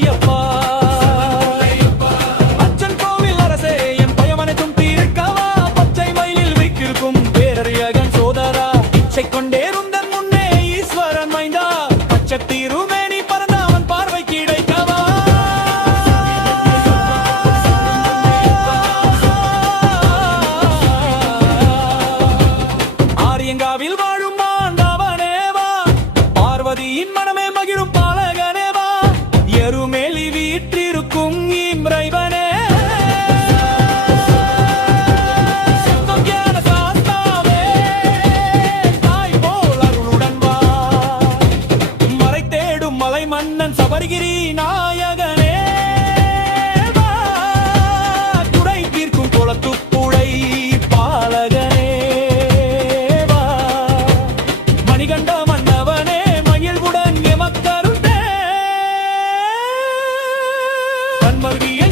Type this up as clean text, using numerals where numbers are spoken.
ஐயப்பா அச்சன் கோவில் அரசே என் பயமனைத்தும் தீர்க்கவா பச்சை மயிலில் வைத்திருக்கும் பேரறியகன் சோதரா இச்சை கொண்டே இருந்தன் முன்னே ஈஸ்வரன் மைந்தா பச்சத்தீருமேனி பறந்த அவன் பார்வை கிடைக்கவா ஆரியங்காவில் வாழும் மாண்டவனேவா பார்வதியின் மனமே மகிழும் பாலகனேவா எருமேலி வீற்றிருக்கும் இறைவனே ஞான சாஸ்தாவே தாய் போல் அருளுடன் வா மறை தேடும் மலை மன்னன் சபரிகிரி நாயகனே வா குறை தீர்க்கும் குளத்துப்புழை பாலகனே வா மணிகண்ட மன்னவனே மகிழ்வுடன் எமக்கருட்டே கண்மருகிய